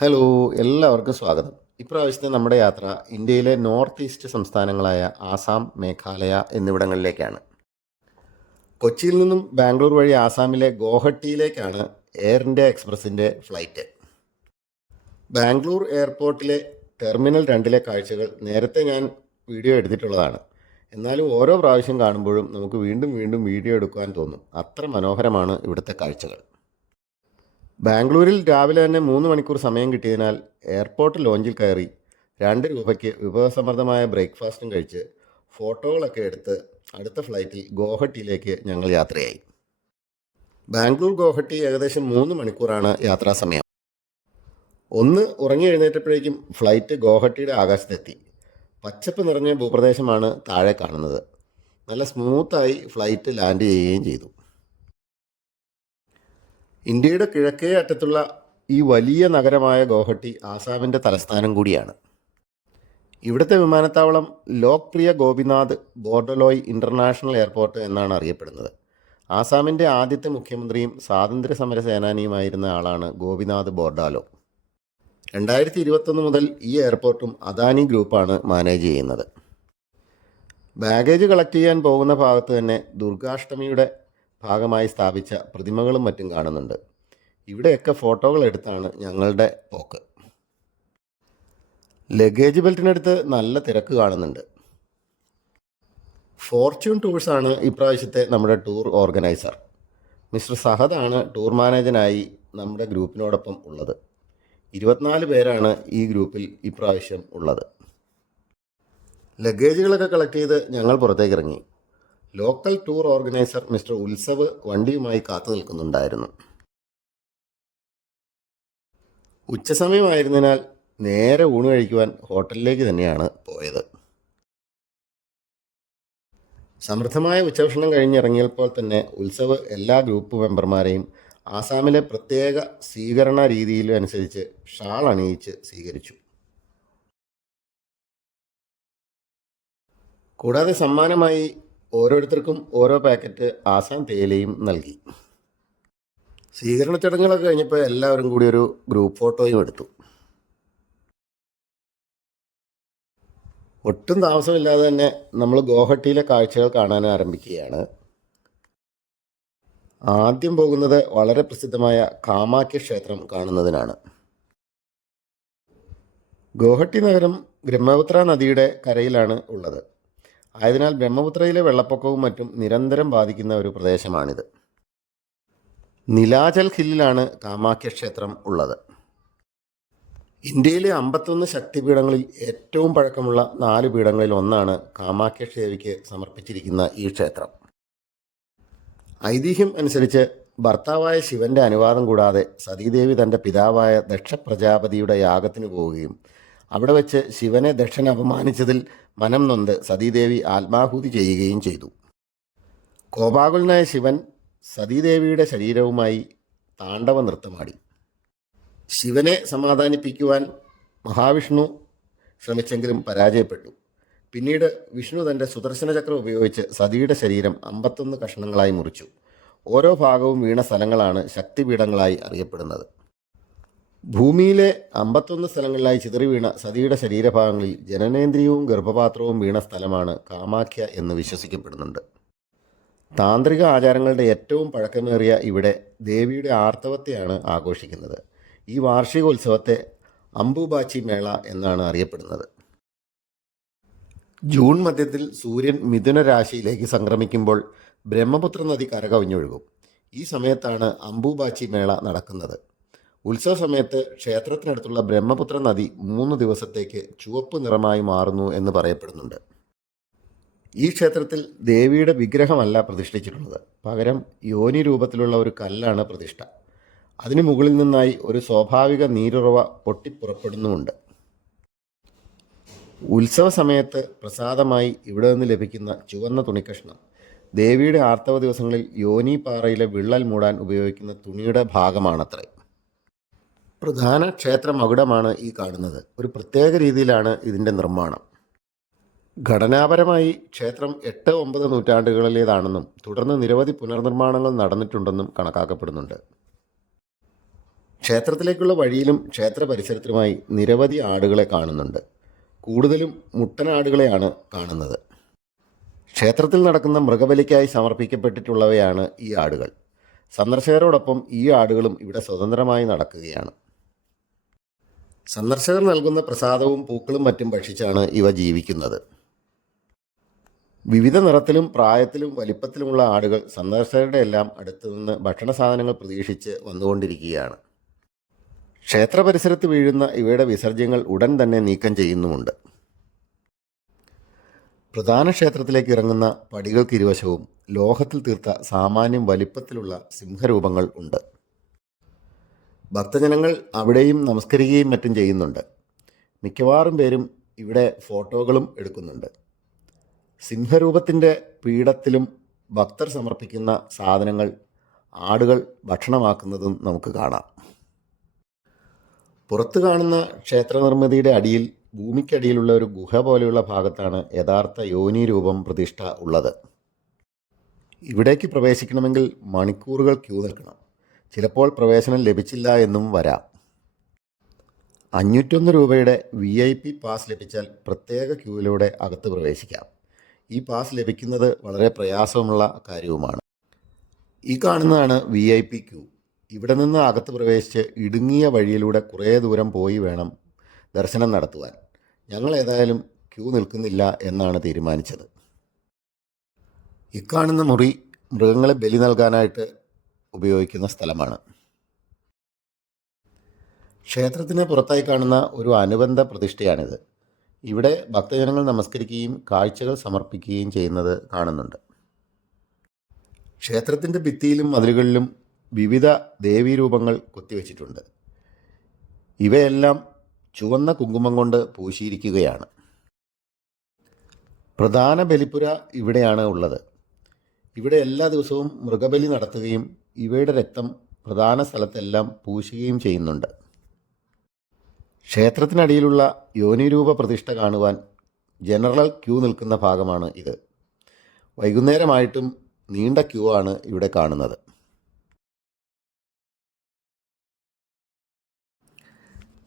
Hello എല്ലാവർക്കും സ്വാഗതം. ഇപ്രാവശ്യത്തെ നമ്മുടെ യാത്ര ഇന്ത്യയിലെ നോർത്ത് ഈസ്റ്റ് സംസ്ഥാനങ്ങളായ ആസാം മേഘാലയ എന്നിവിടങ്ങളിലേക്കാണ്. കൊച്ചിയിൽ നിന്നും ബാംഗ്ലൂർ വഴി ആസാമിലെ ഗോഹട്ടിയിലേക്കാണ് എയർ ഇന്ത്യ എക്സ്പ്രസിന്റെ ഫ്ലൈറ്റ്. ബാംഗ്ലൂർ എയർപോർട്ടിലെ ടെർമിനൽ രണ്ടിലെ കാഴ്ചകൾ നേരത്തെ ഞാൻ വീഡിയോ എടുത്തിട്ടുള്ളതാണ്. എന്നാലും ഓരോ പ്രാവശ്യം കാണുമ്പോഴും നമുക്ക് വീണ്ടും വീണ്ടും വീഡിയോ എടുക്കാൻ തോന്നും. അത്ര മനോഹരമാണ് ഇവിടുത്തെ കാഴ്ചകൾ. ബാംഗ്ലൂരിൽ രാവിലെ തന്നെ മൂന്ന് മണിക്കൂർ സമയം കിട്ടിയതിനാൽ എയർപോർട്ട് ലോഞ്ചിൽ കയറി രണ്ട് രൂപയ്ക്ക് വിഭവസമൃദ്ധമായ ബ്രേക്ക്ഫാസ്റ്റും കഴിച്ച് ഫോട്ടോകളൊക്കെ എടുത്ത് അടുത്ത ഫ്ലൈറ്റിൽ ഗോഹട്ടിയിലേക്ക് ഞങ്ങൾ യാത്രയായി. ബാംഗ്ലൂർ ഗോഹട്ടി ഏകദേശം മൂന്ന് മണിക്കൂറാണ് യാത്രാ സമയം. ഒന്ന് ഉറങ്ങി എഴുന്നേറ്റപ്പോഴേക്കും ഫ്ലൈറ്റ് ഗോഹട്ടിയുടെ ആകാശത്തെത്തി. പച്ചപ്പ് നിറഞ്ഞ ഭൂപ്രദേശമാണ് താഴെ കാണുന്നത്. നല്ല സ്മൂത്തായി ഫ്ലൈറ്റ് ലാൻഡ് ചെയ്യുകയും ചെയ്തു. ഇന്ത്യയുടെ കിഴക്കേ അറ്റത്തുള്ള ഈ വലിയ നഗരമായ ഗോഹട്ടി ആസാമിന്റെ തലസ്ഥാനം കൂടിയാണ്. ഇവിടുത്തെ വിമാനത്താവളം ലോക്പ്രിയ ഗോപിനാഥ് ബോർഡലോയ് ഇന്റർനാഷണൽ എയർപോർട്ട് എന്നാണ് അറിയപ്പെടുന്നത്. ആസാമിന്റെ ആദ്യത്തെ മുഖ്യമന്ത്രിയും സ്വാതന്ത്ര്യ സമര സേനാനിയുമായിരുന്ന ആളാണ് ഗോപിനാഥ് ബോർഡാലോ. രണ്ടായിരത്തി ഇരുപത്തൊന്ന് മുതൽ ഈ എയർപോർട്ടും അദാനി ഗ്രൂപ്പാണ് മാനേജ് ചെയ്യുന്നത്. ബാഗേജ് കളക്ട് ചെയ്യാൻ പോകുന്ന ഭാഗത്ത് തന്നെ ദുർഗാഷ്ടമിയുടെ ഭാഗമായി സ്ഥാപിച്ച പ്രതിമകളും മറ്റും കാണുന്നുണ്ട്. ഇവിടെയൊക്കെ ഫോട്ടോകൾ എടുത്താണ് ഞങ്ങളുടെ പോക്ക്. ലഗേജ് ബെൽറ്റിനടുത്ത് നല്ല തിരക്ക് കാണുന്നുണ്ട്. ഫോർച്യൂൺ ടൂഴ്സാണ് ഇപ്രാവശ്യത്തെ നമ്മുടെ ടൂർ ഓർഗനൈസർ. മിസ്റ്റർ സഹദാണ് ടൂർ മാനേജനായി നമ്മുടെ ഗ്രൂപ്പിനോടൊപ്പം ഉള്ളത്. ഇരുപത്തിനാല് പേരാണ് ഈ ഗ്രൂപ്പിൽ ഇപ്രാവശ്യം ഉള്ളത്. ലഗേജുകളൊക്കെ കളക്ട് ചെയ്ത് ഞങ്ങൾ പുറത്തേക്ക് ഇറങ്ങി. Local tour organiser mister Utsav വണ്ടിയുമായി കാത്തു നിൽക്കുന്നുണ്ടായിരുന്നു. ഉച്ചസമയമായിരുന്നതിനാൽ നേരെ ഊണ് കഴിക്കുവാൻ ഹോട്ടലിലേക്ക് തന്നെയാണ് പോയത്. സമൃദ്ധമായ ഉച്ചഭക്ഷണം കഴിഞ്ഞിറങ്ങിയപ്പോൾ തന്നെ ഉത്സവ് എല്ലാ ഗ്രൂപ്പ് മെമ്പർമാരെയും ആസാമിലെ പ്രത്യേക സ്വീകരണ രീതിയിലും അനുസരിച്ച് ഷാൾ അണിയിച്ച് സ്വീകരിച്ചു. കൂടാതെ സമ്മാനമായി ഓരോരുത്തർക്കും ഓരോ പാക്കറ്റ് ആസാം തേയിലയും നൽകി. സ്വീകരണ ചടങ്ങുകളൊക്കെ കഴിഞ്ഞപ്പോൾ എല്ലാവരും കൂടി ഒരു ഗ്രൂപ്പ് ഫോട്ടോയും എടുത്തു. ഒട്ടും താമസമില്ലാതെ തന്നെ നമ്മൾ ഗോഹട്ടിയിലെ കാഴ്ചകൾ കാണാൻ ആരംഭിക്കുകയാണ്. ആദ്യം പോകുന്നത് വളരെ പ്രസിദ്ധമായ കാമാക്യ ക്ഷേത്രം കാണുന്നതിനാണ്. ഗോഹട്ടി നഗരം ബ്രഹ്മപുത്ര നദിയുടെ കരയിലാണ് ഉള്ളത്. ആയതിനാൽ ബ്രഹ്മപുത്രയിലെ വെള്ളപ്പൊക്കവും മറ്റും നിരന്തരം ബാധിക്കുന്ന ഒരു പ്രദേശമാണിത്. നിലാചൽ ഹില്ലിലാണ് കാമാക്യ ക്ഷേത്രം ഉള്ളത്. ഇന്ത്യയിലെ അമ്പത്തൊന്ന് ശക്തിപീഠങ്ങളിൽ ഏറ്റവും പഴക്കമുള്ള നാല് പീഠങ്ങളിൽ ഒന്നാണ് കാമാക്യ ദേവിക്ക് സമർപ്പിച്ചിരിക്കുന്ന ഈ ക്ഷേത്രം. ഐതിഹ്യം അനുസരിച്ച് ഭർത്താവായ ശിവന്റെ അനുവാദം കൂടാതെ സതീദേവി തന്റെ പിതാവായ ദക്ഷ പ്രജാപതിയുടെ യാഗത്തിന് പോവുകയും അവിടെ വെച്ച് ശിവനെ ദക്ഷൻ അപമാനിച്ചതിൽ മനം നൊന്ത് സതീദേവി ആത്മാഹൂതി ചെയ്യുകയും ചെയ്തു. കോപാകുലനായ ശിവൻ സതീദേവിയുടെ ശരീരവുമായി താണ്ഡവ നൃത്തമാടി ശിവനെ സമാധാനിപ്പിക്കുവാൻ മഹാവിഷ്ണു ശ്രമിച്ചെങ്കിലും പരാജയപ്പെട്ടു. പിന്നീട് വിഷ്ണു തന്റെ സുദർശന ചക്രം ഉപയോഗിച്ച് സതിയുടെ ശരീരം അമ്പത്തൊന്ന് കഷ്ണങ്ങളായി മുറിച്ചു. ഓരോ ഭാഗവും വീണ സ്ഥലങ്ങളാണ് ശക്തിപീഠങ്ങളായി അറിയപ്പെടുന്നത്. ഭൂമിയിലെ അമ്പത്തൊന്ന് സ്ഥലങ്ങളിലായി ചിതറി വീണ സതിയുടെ ശരീരഭാഗങ്ങളിൽ ജനനേന്ദ്രിയവും ഗർഭപാത്രവും വീണ സ്ഥലമാണ് കാമാഖ്യ എന്ന് വിശ്വസിക്കപ്പെടുന്നുണ്ട്. താന്ത്രിക ആചാരങ്ങളുടെ ഏറ്റവും പഴക്കമേറിയ ഇവിടെ ദേവിയുടെ ആർത്തവത്തെയാണ് ആഘോഷിക്കുന്നത്. ഈ വാർഷികോത്സവത്തെ അംബുബാച്ചി മേള എന്നാണ് അറിയപ്പെടുന്നത്. ജൂൺ മധ്യത്തിൽ സൂര്യൻ മിഥുന രാശിയിലേക്ക് സംക്രമിക്കുമ്പോൾ ബ്രഹ്മപുത്ര നദി കരകവിഞ്ഞൊഴുകും. ഈ സമയത്താണ് അംബുബാച്ചി മേള നടക്കുന്നത്. ഉത്സവ സമയത്ത് ക്ഷേത്രത്തിനടുത്തുള്ള ബ്രഹ്മപുത്ര നദി മൂന്ന് ദിവസത്തേക്ക് ചുവപ്പ് നിറമായി മാറുന്നു എന്ന് പറയപ്പെടുന്നുണ്ട്. ഈ ക്ഷേത്രത്തിൽ ദേവിയുടെ വിഗ്രഹമല്ല പ്രതിഷ്ഠിച്ചിട്ടുള്ളത്. പകരം യോനി രൂപത്തിലുള്ള ഒരു കല്ലാണ് പ്രതിഷ്ഠ. അതിനു മുകളിൽ നിന്നായി ഒരു സ്വാഭാവിക നീരുറവ പൊട്ടിപ്പുറപ്പെടുന്നുമുണ്ട്. ഉത്സവ സമയത്ത് പ്രസാദമായി ഇവിടെ നിന്ന് ലഭിക്കുന്ന ചുവന്ന തുണിക്കഷ്ണം ദേവിയുടെ ആർത്തവ ദിവസങ്ങളിൽ യോനി പാറയിലെ വിള്ളൽ മൂടാൻ ഉപയോഗിക്കുന്ന തുണിയുടെ ഭാഗമാണത്രേ. പ്രധാന ക്ഷേത്ര മകുടമാണ് ഈ കാണുന്നത്. ഒരു പ്രത്യേക രീതിയിലാണ് ഇതിന്റെ നിർമ്മാണം. ഘടനാപരമായി ക്ഷേത്രം എട്ട് ഒമ്പത് നൂറ്റാണ്ടുകളിലേതാണെന്നും തുടർന്ന് നിരവധി പുനർനിർമ്മാണങ്ങൾ നടന്നിട്ടുണ്ടെന്നും കണക്കാക്കപ്പെടുന്നുണ്ട്. ക്ഷേത്രത്തിലേക്കുള്ള വഴിയിലും ക്ഷേത്ര പരിസരത്തിലുമായി നിരവധി ആടുകളെ കാണുന്നുണ്ട്. കൂടുതലും മുട്ടനാടുകളെയാണ് കാണുന്നത്. ക്ഷേത്രത്തിൽ നടക്കുന്ന മൃഗബലിക്കായി സമർപ്പിക്കപ്പെട്ടിട്ടുള്ളവയാണ് ഈ ആടുകൾ. സന്ദർശകരോടൊപ്പം ഈ ആടുകളും ഇവിടെ സ്വതന്ത്രമായി നടക്കുകയാണ്. സന്ദർശകർ നൽകുന്ന പ്രസാദവും പൂക്കളും മറ്റും ഭക്ഷിച്ചാണ് ഇവ ജീവിക്കുന്നത്. വിവിധ നിറത്തിലും പ്രായത്തിലും വലിപ്പത്തിലുമുള്ള ആടുകൾ സന്ദർശകരുടെ എല്ലാം അടുത്തു നിന്ന് ഭക്ഷണ സാധനങ്ങൾ പ്രതീക്ഷിച്ച് വന്നുകൊണ്ടിരിക്കുകയാണ്. ക്ഷേത്ര പരിസരത്ത് വീഴുന്ന ഇവയുടെ വിസർജ്യങ്ങൾ ഉടൻ തന്നെ നീക്കം ചെയ്യുന്നുമുണ്ട്. പ്രധാന ക്ഷേത്രത്തിലേക്ക് ഇറങ്ങുന്ന പടികൾക്കിരുവശവും ലോഹത്തിൽ തീർത്ത സാമാന്യം വലിപ്പത്തിലുള്ള സിംഹരൂപങ്ങൾ ഉണ്ട്. ഭക്തജനങ്ങൾ അവിടെയും നമസ്കരിക്കുകയും മറ്റും ചെയ്യുന്നുണ്ട്. മിക്കവാറും പേരും ഇവിടെ ഫോട്ടോകളും എടുക്കുന്നുണ്ട്. സിംഹരൂപത്തിന്റെ പീഠത്തിലും ഭക്തർ സമർപ്പിക്കുന്ന സാധനങ്ങൾ ആടുകൾ ഭക്ഷണമാക്കുന്നതും നമുക്ക് കാണാം. പുറത്തു കാണുന്ന ക്ഷേത്ര നിർമ്മിതിയുടെ അടിയിൽ ഭൂമിക്കടിയിലുള്ള ഒരു ഗുഹ പോലെയുള്ള ഭാഗത്താണ് യഥാർത്ഥ യോനി രൂപം പ്രതിഷ്ഠ ഉള്ളത്. ഇവിടേക്ക് പ്രവേശിക്കണമെങ്കിൽ മണിക്കൂറുകൾ ക്യൂ നിൽക്കണം. ചിലപ്പോൾ പ്രവേശനം ലഭിച്ചില്ല എന്നും വരാം. അഞ്ഞൂറ്റൊന്ന് രൂപയുടെ വി ഐ പി പാസ് ലഭിച്ചാൽ പ്രത്യേക ക്യൂവിലൂടെ അകത്ത് പ്രവേശിക്കാം. ഈ പാസ് ലഭിക്കുന്നത് വളരെ പ്രയാസമുള്ള കാര്യവുമാണ്. ഈ കാണുന്നതാണ് വി ഐ പി ക്യൂ. ഇവിടെ നിന്ന് അകത്ത് പ്രവേശിച്ച് ഇടുങ്ങിയ വഴിയിലൂടെ കുറേ ദൂരം പോയി വേണം ദർശനം നടത്തുവാൻ. ഞങ്ങൾ ഏതായാലും ക്യൂ നിൽക്കുന്നില്ല എന്നാണ് തീരുമാനിച്ചത്. ഇക്കാണുന്ന മുറി മൃഗങ്ങളെ ബലി നൽകാനായിട്ട് ഉപയോഗിക്കുന്ന സ്ഥലമാണ്. ക്ഷേത്രത്തിന് പുറത്തായി കാണുന്ന ഒരു അനുബന്ധ പ്രതിഷ്ഠയാണിത്. ഇവിടെ ഭക്തജനങ്ങൾ നമസ്കരിക്കുകയും കാഴ്ചകൾ സമർപ്പിക്കുകയും ചെയ്യുന്നത് കാണുന്നുണ്ട്. ക്ഷേത്രത്തിന്റെ ഭിത്തിയിലും മതിലുകളിലും വിവിധ ദേവീരൂപങ്ങൾ കൊത്തിവെച്ചിട്ടുണ്ട്. ഇവയെല്ലാം ചുവന്ന കുങ്കുമം കൊണ്ട് പൂശിയിരിക്കുകയാണ്. പ്രധാന ബലിപ്പുര ഇവിടെയാണ് ഉള്ളത്. ഇവിടെ എല്ലാ ദിവസവും മൃഗബലി നടത്തുകയും ഇവയുടെ രക്തം പ്രധാന സ്ഥലത്തെല്ലാം പൂശുകയും ചെയ്യുന്നുണ്ട്. ക്ഷേത്രത്തിനടിയിലുള്ള യോനിരൂപ പ്രതിഷ്ഠ കാണുവാൻ ജനറൽ ക്യൂ നിൽക്കുന്ന ഭാഗമാണ് ഇത്. വൈകുന്നേരമായിട്ടും നീണ്ട ക്യൂ ആണ് ഇവിടെ കാണുന്നത്.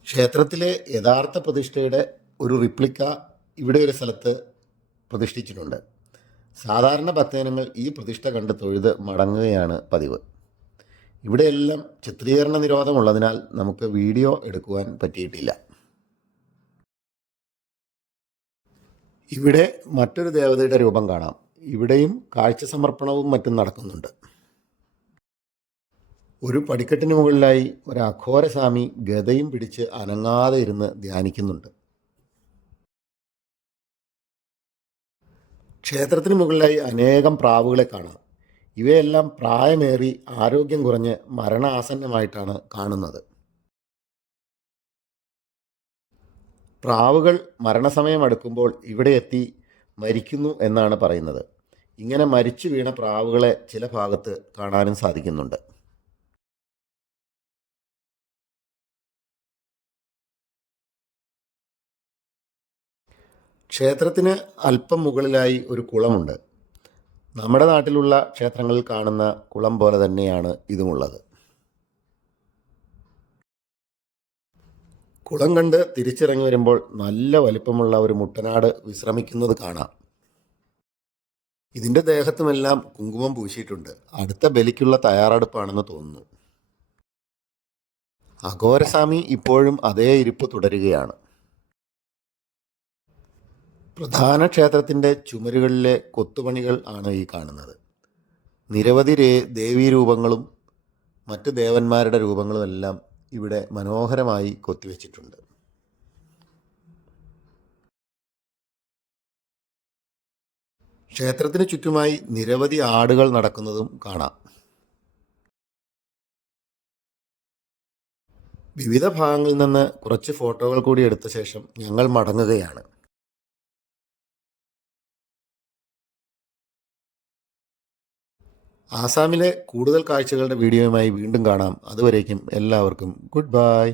ക്ഷേത്രത്തിലെ യഥാർത്ഥ പ്രതിഷ്ഠയുടെ ഒരു റിപ്ലിക്ക ഇവിടെ ഒരു സ്ഥലത്ത് പ്രതിഷ്ഠിച്ചിട്ടുണ്ട്. സാധാരണ ഭക്തജനങ്ങൾ ഈ പ്രതിഷ്ഠ കണ്ട് തൊഴുത് മടങ്ങുകയാണ് പതിവ്. ഇവിടെയെല്ലാം ചിത്രീകരണ നിരോധമുള്ളതിനാൽ നമുക്ക് വീഡിയോ എടുക്കുവാൻ പറ്റിയിട്ടില്ല. ഇവിടെ മറ്റൊരു ദേവതയുടെ രൂപം കാണാം. ഇവിടെയും കാഴ്ച സമർപ്പണവും മറ്റും നടക്കുന്നുണ്ട്. ഒരു പടിക്കെട്ടിന് മുകളിലായി ഒരു ഗതയും പിടിച്ച് അനങ്ങാതെ ഇരുന്ന് ധ്യാനിക്കുന്നുണ്ട്. ക്ഷേത്രത്തിന് മുകളിലായി അനേകം പ്രാവുകളെ കാണാം. ഇവയെല്ലാം പ്രായമേറി ആരോഗ്യം കുറഞ്ഞ് മരണാസന്നമായിട്ടാണ് കാണുന്നത്. പ്രാവുകൾ മരണസമയം അടുക്കുമ്പോൾ ഇവിടെ എത്തി മരിക്കുന്നു എന്നാണ് പറയുന്നത്. ഇങ്ങനെ മരിച്ചു വീണ പ്രാവുകളെ ചില ഭാഗത്ത് കാണാനും സാധിക്കുന്നുണ്ട്. ക്ഷേത്രത്തിന് അല്പം മുകളിലായി ഒരു കുളമുണ്ട്. നമ്മുടെ നാട്ടിലുള്ള ക്ഷേത്രങ്ങളിൽ കാണുന്ന കുളം പോലെ തന്നെയാണ് ഇതുമുള്ളത് കുളം കണ്ട് തിരിച്ചിറങ്ങി വരുമ്പോൾ നല്ല വലിപ്പമുള്ള ഒരു മുട്ടനാട് വിശ്രമിക്കുന്നത് കാണാം. ഇതിന്റെ ദേഹത്തുമെല്ലാം കുങ്കുമം പൂശിയിട്ടുണ്ട്. അടുത്ത ബലിക്കുള്ള തയ്യാറെടുപ്പാണെന്ന് തോന്നുന്നു. അഘോരസ്വാമി ഇപ്പോഴും അതേ ഇരിപ്പ് തുടരുകയാണ്. പ്രധാന ക്ഷേത്രത്തിന്റെ ചുമരുകളിലെ കൊത്തുപണികൾ ആണ് ഈ കാണുന്നത്. നിരവധി ദേവീരൂപങ്ങളും മറ്റ് ദേവന്മാരുടെ രൂപങ്ങളും എല്ലാം ഇവിടെ മനോഹരമായി കൊത്തിവെച്ചിട്ടുണ്ട്. ക്ഷേത്രത്തിന് ചുറ്റുമായി നിരവധി ആടുകൾ നടക്കുന്നതും കാണാം. വിവിധ ഭാഗങ്ങളിൽ നിന്ന് കുറച്ച് ഫോട്ടോകൾ കൂടി എടുത്ത ശേഷം ഞങ്ങൾ മടങ്ങുകയാണ്. ആസാമിലെ കൂടുതൽ കാഴ്ചകളുടെ വീഡിയോയുമായി വീണ്ടും കാണാം. അതുവരേക്കും എല്ലാവർക്കും ഗുഡ് ബൈ.